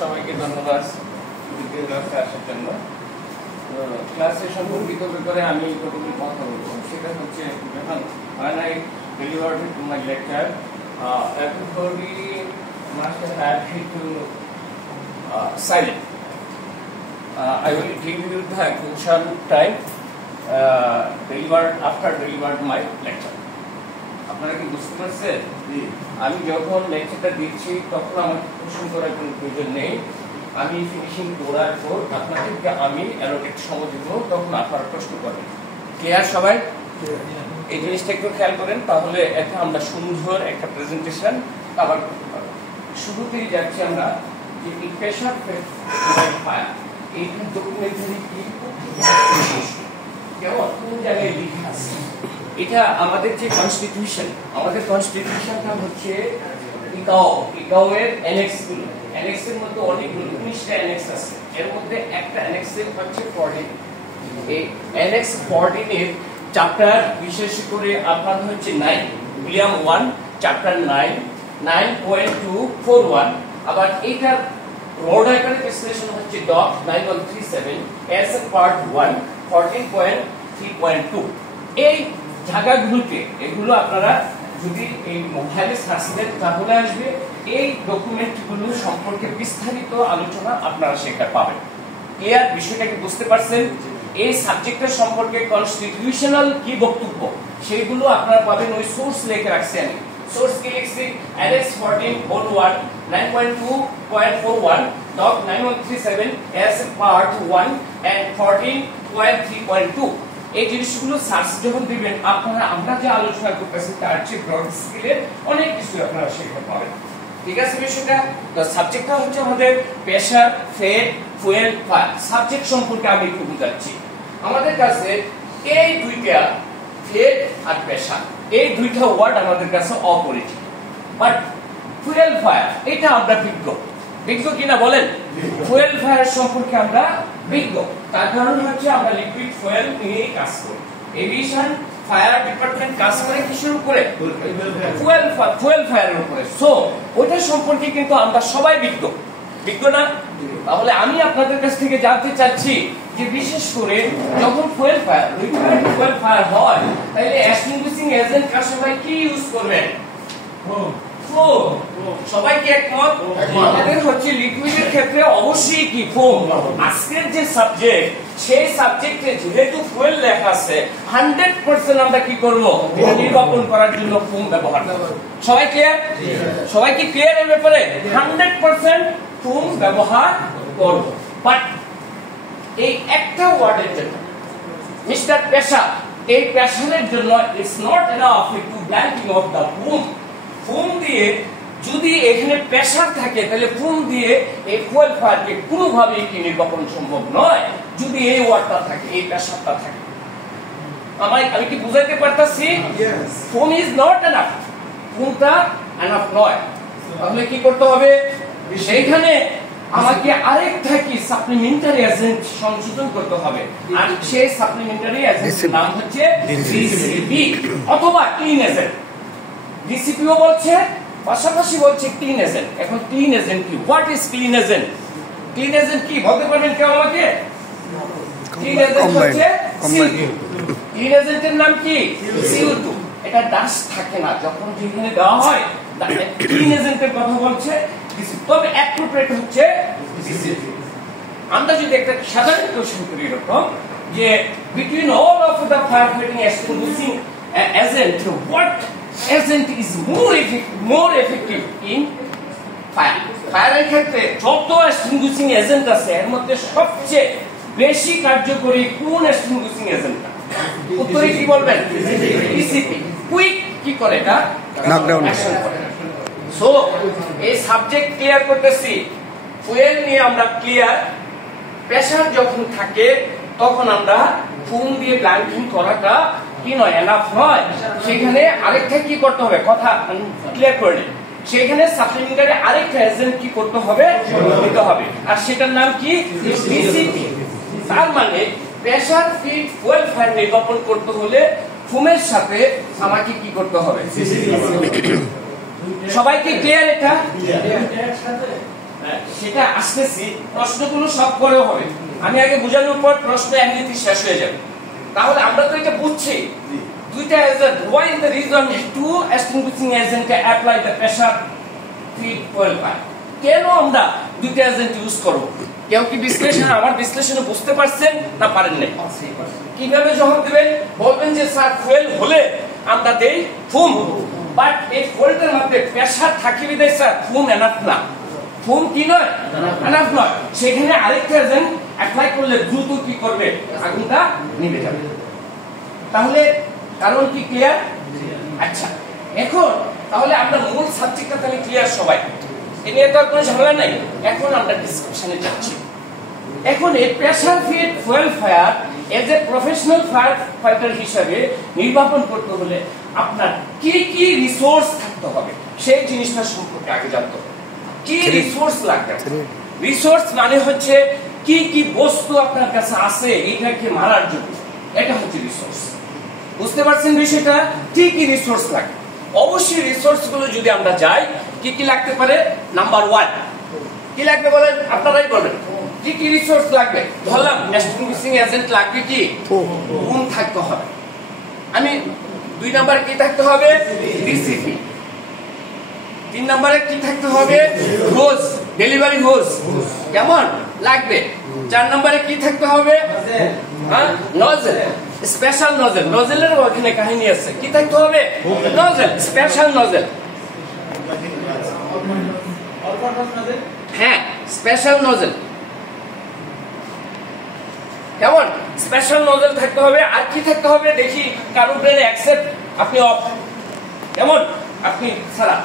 সবাইকে ধন্যবাদ দ্বিতীয় ক্লাসে আসার জন্য। ক্লাসে সম্পর্কিত ব্যাপারে আমি প্রথমে কথা বলবো, সেটা হচ্ছে যখন when I delivered to my lecture, everybody must have had to silent. I will give you the question time delivered after delivered my lecture. আপনারা কি বুঝতে পারছেন? আমি যখন লেকচারটা দিচ্ছি তখন আমার প্রশ্ন করার কোনো প্রয়োজন নেই। আমি ফিনিশিং করার পর আপনাদেরকে আমি অ্যালোকেট সময় দেব, তখন আপনারা প্রশ্ন করবেন। ক্লিয়ার সবাই? এই জিনিসটা একটু খেয়াল করেন, তাহলে এতে আমরা সুন্দর একটা প্রেজেন্টেশন কভার করতে পারবো। শুরুতেই যাচ্ছি আমরা যে প্রেসার ফায়ার এই ডকুমেন্টারি কি কেমন কোন জায়গায় লেখা আছে। এটা আমাদের যে কনস্টিটিউশন, আমাদের কনস্টিটিউশনটা হচ্ছে ইকাও এর অ্যানেক্স গুলো। অ্যানেক্স এর মধ্যে অনেকগুলো 19টা অ্যানেক্স আছে, এর মধ্যে একটা অ্যানেক্স এর হচ্ছে 14। এই অ্যানেক্স 14 এর চ্যাপ্টার বিশেষ করে আপনার হচ্ছে 9 ভলিউম 1 চ্যাপ্টার 9 9.241। আবার এইটার রোড আকারে বিশ্লেষণ হচ্ছে ডট 9137 এস পার্ট 1 14.3.2। এই জায়গাগুলোতে এগুলো আপনারা যদি এই মোবাইলে সার্চ দেন তাহলে আসবে। এই ডকুমেন্টগুলো সম্পর্কে বিস্তারিত আলোচনা আপনারা সেখানে পাবেন। এর বিষয়টা কি বুঝতে পারছেন? এই সাবজেক্টের সম্পর্কে কনস্টিটিউশনাল কি বক্তব্য সেগুলো আপনারা পাবেন। ওই সোর্স লিখে রাখছি আমি। সোর্স কি লিখছি? LS 14.1 9.2.41 dot 9137 as part 1 and 14.3.2। এই জিনিসগুলো সার্চ যখন দিবেন আপনারা আমরা যে আলোচনা করতেছি তার চেয়ে ব্রড স্কেলে অনেক কিছু আপনারা সেখানে পাবেন। ঠিক আছে বিষয়টা? তো সাবজেক্টটা হচ্ছে আমাদের pressure, fed, fuel, fire. Subject সম্পর্কে আমি একটু বুঝাচ্ছি। আমাদের কাছে এই দুইটা ফেড আর প্রেসার, এই দুইটা ওয়ার্ড আমাদের কাছে অপরিচিত। বাট ফুয়েল ফায়ার এটা আমরা বিজ্ঞ কিনা বলেন? ফুয়েল ফায়ার সম্পর্কে আমরা বিজ্ঞ। তার কারণ হচ্ছে আমরা লিকুইড ফুয়েল নিয়ে কাজ করি। এভিয়েশন ফায়ার ডিপার্টমেন্ট কাজ করে কিসের উপরে? ফুয়েল ফায়ারের উপরে। সো ওটা সম্পর্কে কিন্তু আমরা সবাই বিজ্ঞ না? তাহলে আমি আপনাদের কাছ থেকে জানতে চাচ্ছি যে বিশেষ করে যখন ফুয়েল ফায়ার হয় তাহলে এক্সটিংগুইশিং এজেন্ট কার সবাই কি ইউজ করবেন? ফোম। সবাই কি একমত? আমাদের হচ্ছে লিকুইডের ক্ষেত্রে অবশ্যই কি ফোম। আজকের যে সাবজেক্ট সেই সাবজেক্টে যেহেতু ফুয়েল লেখা আছে 100% আমরা কি করব? এটা নির্বাপন করার জন্য ফোম ব্যবহার করব। সবাই ক্লিয়ার? সবাই কি ক্লিয়ার এই ব্যাপারে? 100% ফোম ব্যবহার করব। বাট এই একটা ওয়ার্ডের জন্য মিস্টার প্রেসার, এই প্রেসারের জন্য it's not enough to blanking of the foam. Foam দিয়ে যদি এখানে প্রেসার থাকে তাহলে ফোম দিয়ে এই ফুয়েল ফায়ারকে কোনোভাবেই কি নির্বাপন সম্ভব নয় যদি এই ওয়ার্ডটা থাকে, এই প্রেসারটা থাকে। আমি কি বুঝাইতে পারতাছি? Foam is not enough, ফোমটা enough নয়। তাহলে কি করতে হবে? সেইখানে আমাকে আরেকটা কি সাপ্লিমেন্টারি এজেন্ট সংযোজন করতে হবে। আর সেই সাপ্লিমেন্টারি এজেন্টের নাম হচ্ছে ডিসিপি অথবা ক্লিন এজেন্ট। ডিসিপিও বলছে, পাশাপাশি বলছে ক্লিন এজেন্ট। এখন ক্লিন এজেন্ট কি? What is clean agent? Clean agent কি বলতে পারবেন কেউ আমাকে? ক্লিন এজেন্ট হচ্ছে CO2। ক্লিন এজেন্টের নাম কি? CO2। এটা ডাস্ট থাকে না যখন যেখানে দেওয়া হয়। ক্লিন এজেন্টের কথা বলছে। তবে অ্যাপ্রোপ্রিয়েট হচ্ছে ডিসিপি। আমরা যদি একটা সাধারণ কোশ্চেন করি এরকম যে between all of the fire fighting extinguishing agent what agent is more effective in fire? ফায়ারের ক্ষেত্রে যত এক্সটিংগুইশিং এজেন্ট আছে এর মধ্যে সবচেয়ে বেশি কার্যকরী কোন এক্সটিংগুইশিং এজেন্টটা? উত্তরে কি বলবেন? ডিসিপি। কুইক কি করে? এটা নকডাউন অ্যাকশন করে। সো এই সাবজেক্ট ক্লিয়ার করতেছি। ফুয়েল নিয়ে আমরা ক্লিয়ার। প্রেসার যখন থাকে তখন আমরা ফোম দিয়ে ব্ল্যাঙ্কিং করাটা কি নয়, এনাফ নয়। সেখানে আরেকটা কি করতে হবে? কথা ক্লিয়ার করে নিন। সেখানে সাপ্লিমেন্টারি আরেকটা এজেন্ট কি করতে হবে? দিতে হবে। আর সেটার নাম কি? ডিসিপি। তার মানে প্রেসার ফিড ফুয়েল ফায়ার নির্বাপন করতে হলে ফোমের সাথে আমাকে কি করতে হবে? সবাই কি ক্লিয়ার? এটা সেটা আসতেছি, প্রশ্নগুলো সব করেও হবে। আমি আগে বোঝানোর পর প্রশ্ন এমনিতেই শেষ হয়ে যাবে। তাহলে আমরা তো এটা বুঝছি দুইটা agent, why is the reason two extinguishing agent apply the pressure feed fuel pipe? কেন আমরা দুইটা এজেন্ট ইউজ করব? কেউ কি বিশ্লেষণ, আমার বিশ্লেষণে বুঝতে পারছেন না পারেন নাই? কিভাবে জবাব দিবেন? বলবেন যে স্যার ফুয়েল হলে আমরা দেই ফুম, বাট এই ফুয়েলের মধ্যে প্রেসার থাকিবে দেয় স্যার ফুম এনাফ না। ফুম কি নয়? এনাফ নয়। সেখানে আরেকটা এজেন্ট অ্যাপ্লাই করলে দ্রুত কি করবে? আগুনটা নিভে যাবে। তাহলে কারণ কি ক্লিয়ার? আচ্ছা, এখন তাহলে আমরা মূল সাবজেক্টটা তাহলে ক্লিয়ার সবাই, এ নিয়ে তো আর কোনো ঝামেলা নাই। এখন আমরা ডিসকাশনে যাচ্ছি। এখন এই pressure feed fuel fire as a professional fire fighter হিসাবে নির্বাপন করতে হলে আপনার কি কি রিসোর্স থাকতে হবে সেই জিনিসটা সম্পর্কে আগে জানতে হবে। কি রিসোর্স লাগবে? রিসোর্স মানে হচ্ছে কি কি বস্তু আপনার কাছে আছে এটাকে মারার জন্য, এটা হচ্ছে রিসোর্স। বুঝতে পারছেন বিষয়টা? কি কি রিসোর্স লাগে? অবশ্যই রিসোর্স গুলো যদি আমরা যাই, কি কি লাগতে পারে? নাম্বার 1 কি লাগবে বলেন? আপনারাই বলেন কি কি রিসোর্স লাগবে। ধরলাম এক্সটিংগুইশিং এজেন্ট লাগবে, কি ফুম থাকতে হবে। আমি 2 নম্বরে কি থাকতে হবে? ডিসিপি। 3 নম্বরে কি থাকতে হবে? হোজ, ডেলিভারি হোজ কেমন লাগবে। 4 নম্বরে কি থাকতে হবে? Nozzle, special nozzle. নজেলের ওখানে কাহিনী আছে, কি থাকতে হবে? Nozzle, special nozzle. হ্যাঁ, স্পেশাল নজেল কেমন? স্পেশাল নজেল থাকতে হবে। আর কি থাকতে হবে দেখি কারো ব্রেনে অ্যাকসেপ্ট, আপনি অফ কেমন, আপনি ছাড়া।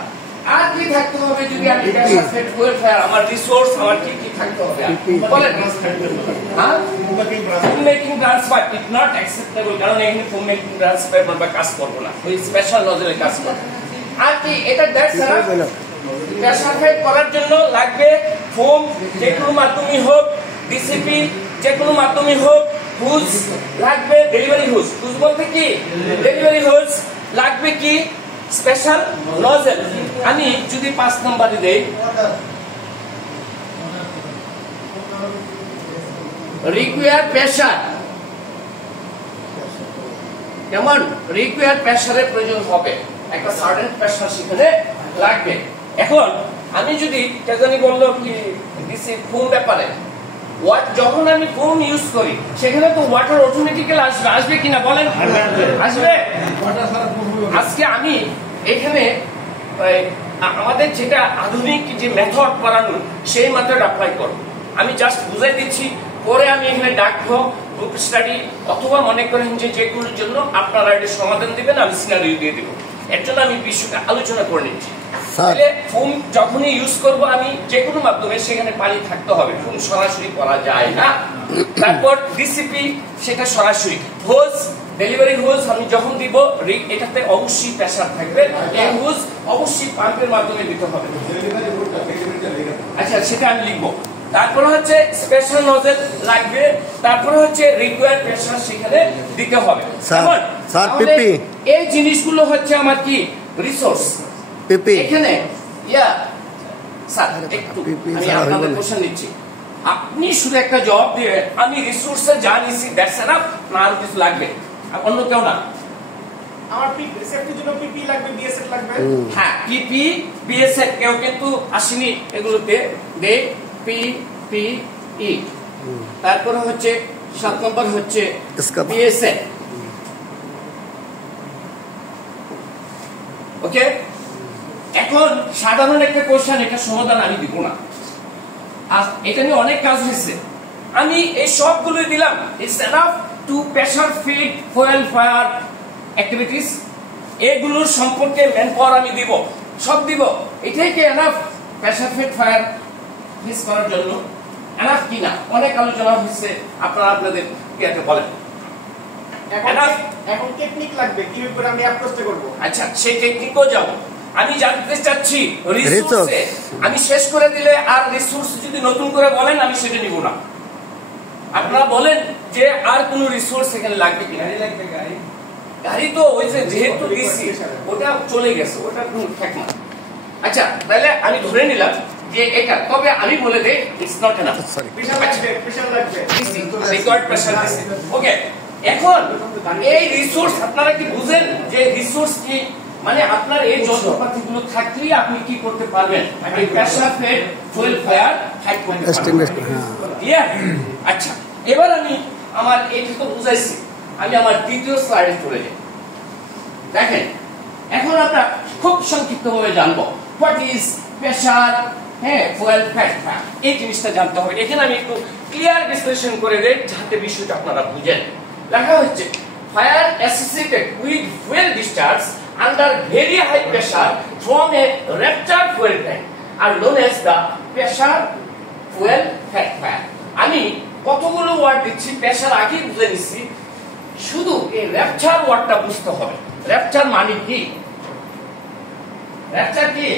আর কি থাকতে হবে যদি আমি প্রেসার ফিড ফুয়েল ফায়ার, আমার রিসোর্স আমার কি কি থাকতে হবে বলেন? হ্যাঁ, foam making branch pipe is not acceptable, কারণ এখানে ফুম মেকিং ব্রাঞ্চ পাইপ আমরা কাজ করব না, ওই স্পেশাল নজেলের কাজ করব। আর কি এটা দেখ স্যার, প্রেসার ফিড করার জন্য লাগবে ফোম, যে কোনো মাধ্যমে হোক, ডিসিপি যে কোনো মাধ্যমে হোক, হুজ লাগবে, ডেলিভারি হুজ। হুজ বলতে কি? ডেলিভারি হুজ লাগবে, কি স্পেশাল নজেল। আমি যদি 5 নম্বরে দেই, রিকোয়ার প্রেসার কেমন? রিকোয়ার প্রেসারের প্রয়োজন হবে, একটা সার্টেন প্রেসার সেখানে লাগবে। এখন আমি যদি কেজানি বললো কি দিছি ফোম ব্যাপারে, যখন আমি ফোম ইউজ করি সেখানে তো ওয়াটার অটোমেটিক্যালি আসবে, আসবে কিনা বলেন? আসবে। আজকে আমি এখানে আমাদের যেটা আধুনিক যে মেথড পড়ানোর সেই মেথড অ্যাপ্লাই করব। আমি জাস্ট বুঝাই দিচ্ছি, পরে আমি এখানে ডাকবো গ্রুপ স্টাডি, অথবা মনে করেন যে যেগুলোর জন্য আপনারা এটা সমাধান দিবেন, আমি সিনারিও দিয়ে দেবো। এর জন্য আমি বিষয়টা আলোচনা করে নিচ্ছি। তাহলে ফোম যখনই ইউজ করব আমি যে কোনো মাধ্যমে, সেখানে পানি থাকতে হবে, ফোম সরাসরি করা যায় না। তারপর ডিসিপি, সেটা সরাসরি। হোজ, ডেলিভারি হোজ আমি যখন দিব, এটাতে অবশ্যই প্রেসার থাকবে, এই হোজ অবশ্যই পাম্পের মাধ্যমে দিতে হবে। আচ্ছা, সেটা আমি লিখবো। তারপরে হচ্ছে স্পেশাল নজেল লাগবে, তারপরে হচ্ছে রিকোয়ার্ড প্রেসার সেখানে দিতে হবে। স্যার পিপি, এই জিনিসগুলো হচ্ছে আমার কি রিসোর্স এখানে। স্যার একটু আমি আপনাদের কোশ্চেন নিচ্ছি, আপনি শুধু একটা জবাব দিবেন আমি রিসোর্সে যা নিছি দ্যাটস এনাফ, না আর কিছু লাগবে? অন্য কেউ না? আমার সেফটির জন্য পিপি লাগবে, বিএসএফ লাগবে। হ্যাঁ, পিপি বিএসএফ কেউ কিন্তু আসেনি এগুলোতে, দে পি পি ই। তারপরে হচ্ছে 7 নম্বর হচ্ছে বিএসএফ। ওকে, এখন সাধারণ একটা কোশ্চেন, এটা সমাধান আমি দিব না, এটা নিয়ে অনেক কাজ হয়েছে, আমি এই সবগুলো দিলাম। It's enough to pressure feed fuel fire activities, এগুলোর সম্পর্কে ম্যান পাওয়ার আমি দিব, সব দিব। এটাই কি enough pressure feed fire face করার জন্য? এনাফ কি না? অনেক আলোচনা হয়েছে, আপনারা আপনাদের ইয়াতে বলেন। এখন টেকনিক লাগবে, কিভাবে করে আমি অ্যাপ্রোচটা করব। আচ্ছা, সেই টেকনিকও যাব। আমি জানতে চাচ্ছি রিসোর্সে আমি শেষ করে দিলে আর রিসোর্স যদি নতুন করে বলেন আমি সেটা নিব না। আপনারা বলেন যে আর কোন রিসোর্স এখানে লাগবে কিনা? গাড়ি তো ওই যে যেহেতু দিচ্ছি ওটা চলে গেছে, ওটা কোনো ঠিক না। আচ্ছা, তাহলে আমি ধরে নিলাম যে এটা, তবে আমি বলে দেই ইটস নট এনাফ। প্রেসার লাগবে রিকোয়ার্ড প্রেসার দিছি। ওকে, এখন এই রিসোর্স আপনারা কি বুঝেন যে রিসোর্স কি? মানে আপনার এই যন্ত্রপাতিগুলো থাকলেই আপনি কি করতে পারবেন, এই pressure fed fuel fire hide করতে পারবেন। ক্লিয়ার? আচ্ছা, এবার আমি আমার এটা তো বুঝাইছি, আমি আমার দ্বিতীয় স্লাইডে চলে যাই। দেখেন, এখন আমরা খুব সংক্ষিপ্তভাবে জানবো what is pressure fuel fed fire, এই জিনিসটা জানতে হবে। এখানে আমি একটু ক্লিয়ার বিশ্লেষণ করে দেই যাতে বিষয়টা আপনারা বুঝেন। লেখা হচ্ছে fire associated with fuel discharge under very high pressure from a ruptured fuel tank are known as the pressure fuel fat fire. আমি কতগুলো ওয়ার্ড দিচ্ছি, প্রেসার আগে বুঝে নিচ্ছি, শুধু এই র্যাপচার ওয়ার্ডটা বুঝতে হবে। র্যাপচার মানে কি? র্যাপচার কি?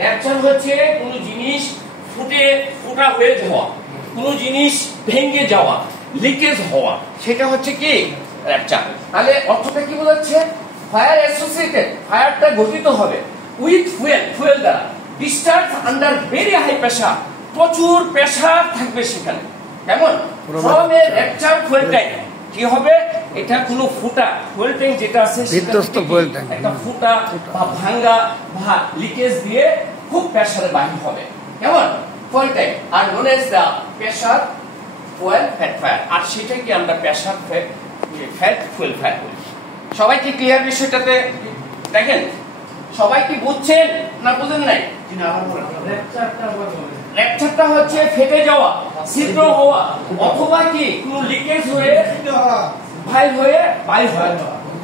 র্যাপচার হচ্ছে কোন জিনিস ফুটা হয়ে যাওয়া, কোন জিনিস ভেঙে যাওয়া, লিকেজ হওয়া, সেটা হচ্ছে কি র্যাপচার। তাহলে অর্থটা কি বোঝাচ্ছে? ফায়ার অ্যাসোসিয়েটেড, ফায়ারটা গঠিত হবে উইথ ফুয়েল দ্বারা, discharge under very high pressure, প্রচুর প্রেসার থাকবে সেখানে। কেমন? From a rupture fuel tank, কি হবে? এটা কোনো ফুটা ফুয়েল ট্যাঙ্ক যেটা আছে বিধ্বস্ত ফুয়েল ট্যাঙ্ক, একটা ফুটা বা ভাঙা বা লিকেজ দিয়ে খুব প্রেসারে বাহির হবে। কেমন? ফুয়েল ট্যাঙ্ক আর known as the pressure fuel fed fire, আর সেটাকে আমরা প্রেসার ফ্যাট ফুয়েল ফায়ার বলি। সবাই কি ক্লিয়ার বিষয়টাতে? দেখেন, সবাই কি বুঝছেন না বুঝেন নাই? র্যাপচারটা হচ্ছে ফেটে যাওয়া, ছিদ্র হওয়া, অথবা কি কোন লিকেজ হয়ে বাইর হয়ে।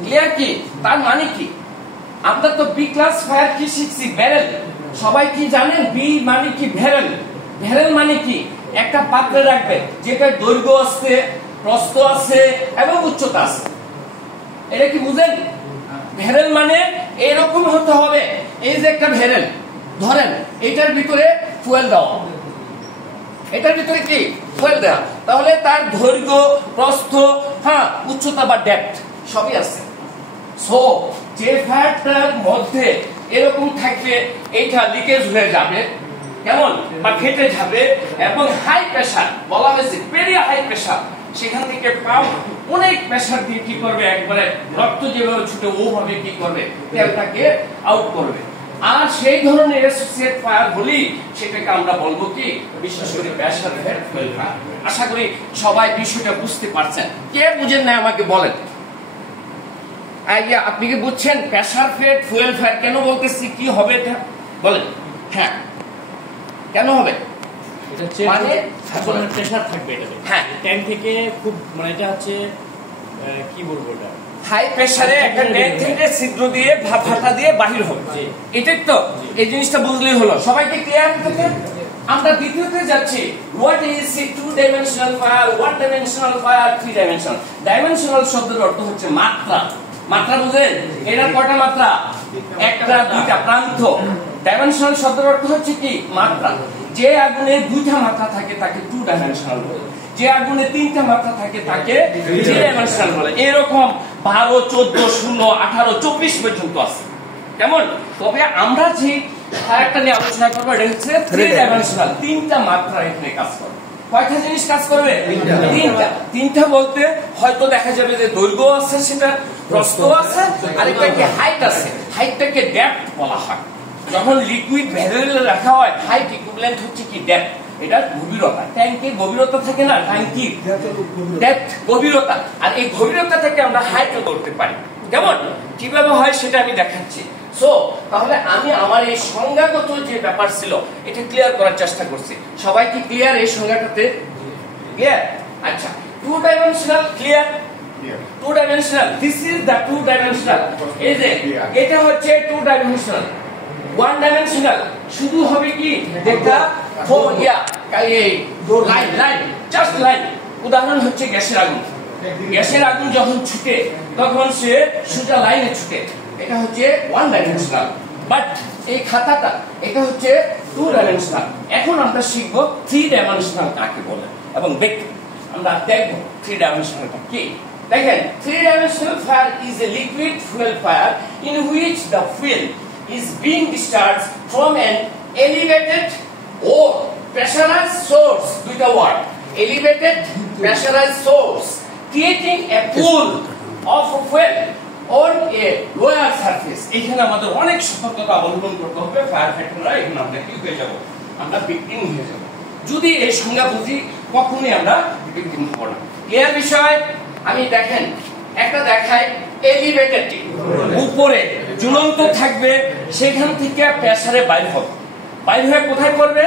ক্লিয়ার কি? তার মানে কি? আমরা তো বি ক্লাস ফায়ার কি শিখছি? ব্যারেল। সবাই কি জানেন বি মানে কি? ব্যারেল। ব্যারেল মানে কি? একটা পাত্রে রাখবে যেটা দৈর্ঘ্য আছে, প্রস্থ আছে এবং উচ্চতা আছে। এটা কি বুঝেন? ভ্যারেল মানে এরকম হতে হবে। এই যে একটা ভ্যারেল ধরেন, এটার ভিতরে ফুয়েল দেওয়া, এটার ভিতরে কি ফুয়েল দেওয়া, তাহলে তার দৈর্ঘ্য, প্রস্থ, উচ্চতা বা ডেপথ সবই আছে। সো যে ফায়ারটার মধ্যে এরকম থাকবে, এটা লিকেজ হয়ে যাবে, কেমন, বা ফেটে যাবে, এবং হাই প্রেসার বলা হয়েছে, ভেরি হাই প্রেসার, সেখান থেকে পাম্প অনেক প্রেসার দিয়ে কি করবে, একবারে রক্ত যেভাবে ছুটে ওভাবে কি করবে, তেলটাকে আউট করবে। আর সেই ধরনের অ্যাসোসিয়েট ফায়ার বলি, সেটাকে আমরা বলবো কি, বিশেষ করে প্রেসার ফেড ফুয়েল ফায়ার। আশা করি সবাই বিষয়টা বুঝতে পারছেন। কে বুঝেন না আমাকে বলেন। আপনি কি বুঝছেন প্রেসার ফেড ফুয়েল ফায়ার কেন বলতেছি? কি হবে এটা বলেন? হ্যাঁ, কেন হবে? মানে প্রেসার থাকবে এটাতে, ট্যাঙ্ক থেকে খুব, মানে এটা হচ্ছে কি বলবো, এটা হাই প্রেসারে একটা ট্যাঙ্ক থেকে ছিদ্র দিয়ে ভাটা দিয়ে বাহির হবে। এটাই তো, এই জিনিসটা বুঝলেই হলো। সবাইকে ক্লিয়ার? আমরা দ্বিতীয়তে যাচ্ছি। What is a two dimensional fire, one dimensional fire, three dimensional. Dimensional শব্দের অর্থ হচ্ছে মাত্রা। মাত্রা বুঝেন? এটার কয়টা মাত্রা? একটা, দুইটা, প্রান্ত। ডাইমেনশনাল শব্দের অর্থ হচ্ছে কি মাত্রা। যে আগুনের দুইটা মাত্রা থাকে তাকে টু ডাইমেনশনাল বলে, যে আগুনে তিনটা মাত্রা থাকে তাকে থ্রি ডাইমেনশনাল বলে। এরকম 12, 14, 16, 18, 24 পর্যন্ত আছে। কেমন? তবে আমরা যে ফায়ারটা নিয়ে আলোচনা করবো, এটা হচ্ছে থ্রি ডাইমেনশনাল, তিনটা মাত্রা এখানে কাজ করে। কয়টা জিনিস কাজ করবে? তিনটা। তিনটা বলতে হয়তো দেখা যাবে যে দৈর্ঘ্য আছে, সেটা প্রস্থ আছে, আরেকটাকে হাইট আছে। হাইটটাকে ডেপথ বলা হয়। যখন লিকুইড ভ্যারেলে রাখা হয়, হাইট ইকুইভ্যালেন্ট হচ্ছে কি ডেপথ, এটা গভীরতা। ট্যাঙ্কের গভীরতা থাকে না, ট্যাঙ্কি ডেপথ গভীরতা, আর এই গভীরতা থেকে আমরা হাইটও করতে পারি। কেমন কিভাবে হয় সেটা আমি দেখাচ্ছি। সো তাহলে আমি আমার এই সংজ্ঞাগত যে ব্যাপার ছিল এটা ক্লিয়ার করার চেষ্টা করছি। সবাই কি ক্লিয়ার এই সংজ্ঞাটাতে? ক্লিয়ার? আচ্ছা, two dimensional clear? Two dimensional, this is the two dimensional. এই যে এটা হচ্ছে টু ডাইমেনশনাল। ওয়ান ডাইমেনশনাল শুধু হবে কি একটা লাইন, জাস্ট লাইন। উদাহরণ হচ্ছে গ্যাসের আগুন। গ্যাসের আগুন যখন ছুটে তখন সে সোজা লাইনে ছুটে, এটা হচ্ছে ওয়ান ডাইমেনশনাল। বাট এই খাতাটা এটা হচ্ছে টু ডাইমেনশনাল। এখন আমরা শিখবো থ্রি ডাইমেনশনাল কাকে বলে, এবং আমরা দেখবো থ্রি ডাইমেনশনালটা কি। দেখেন, three dimensional fire is a liquid fuel fire in which the fuel is being discharged from an elevated ও প্রেসারাইজ সোর্স, দুইটা word, elevated pressurise source creating a pool of fuel on a lower surface. এখানে আমাদের অনেক সতর্কতা অবলম্বন করতে হবে। Fire ফাইটাররা এখানে আমরা কি হয়ে যাব, আমরা ভিকটিম হয়ে যাব। যদি এই সংজ্ঞা বুঝি কখনোই আমরা ভিকটিম হব না। ক্লিয়ার বিষয়? আমি দেখেন একটা দেখাই, এলিভেটেড উপরে ঝুলন্ত থাকবে, সেখান থেকে প্রেসারে বাইর হবে, বাইর হয়ে কোথায় পড়বে,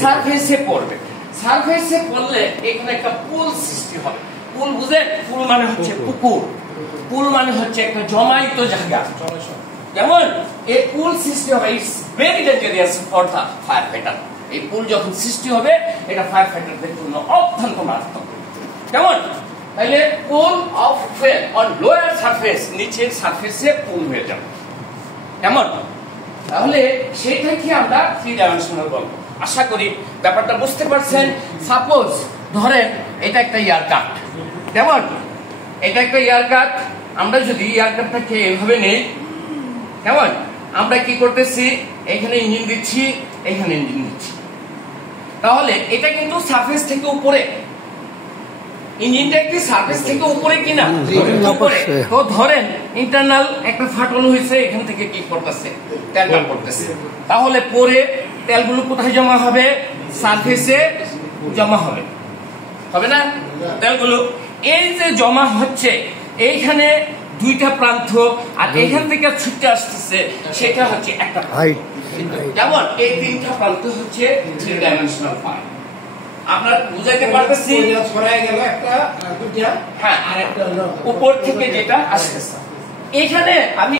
সারফেসে পড়বে। সারফেসে পড়লে এখানে একটা পুল সৃষ্টি হবে। পুল বুঝেন? পুল মানে হচ্ছে পুকুর, পুল মানে হচ্ছে একটা জমায়িত জায়গা। যেমন এই পুল সৃষ্টি হবে, it's very dangerous for the fire firefighter pool যখন সৃষ্টি হবে এটা ফায়ার ফাইটারদের জন্য অত্যন্ত মারাত্মক। কেমন? তাহলে pool of fuel on lower surface, নিচের সারফেসে পুল হয়ে যাবে। কেমন? তাহলে সেটাই কি আমরা 3 ডাইমেনশনাল বলবো। আশা করি ব্যাপারটা বুঝতে পারছেন। সাপোজ ধরেন এটা একটা এয়ার কাট, কেমন? এটা একটা এয়ার কাট। আমরা যদি এয়ার কাটটাকে এভাবে নেই, কেমন? আমরা কি করতেছি, এখানে ইঞ্জিন দিচ্ছি, এখানে ইঞ্জিন দিচ্ছি। তাহলে এটা কিন্তু সারফেস থেকে উপরে, ইঞ্জিনটা কি সারফেস থেকে উপরে কিনা, উপরে। তো ধরেন ইন্টারনাল একটা ফাটল হয়েছে, এখান থেকে কি করতেছে, তেলটা পড়তেছে। তাহলে পরে তেলগুলো কোথায় জমা হবে, সারফেসে জমা হবে, হবে না? তেলগুলো এই যে জমা হচ্ছে, এইখানে দুইটা প্রান্ত, আর এখান থেকে ছুটে আসতেছে, সেটা হচ্ছে একটা প্রান্ত। যেমন এই তিনটা প্রান্ত হচ্ছে 3 ডাইমেনশনাল ফায়ার। আপনার বুঝাইতে পারতেছি? ছড়ায় গেল একটা, দুইটা, হ্যাঁ, আর একটা উপর থেকে যেটা আসতেছে। এখানে আমি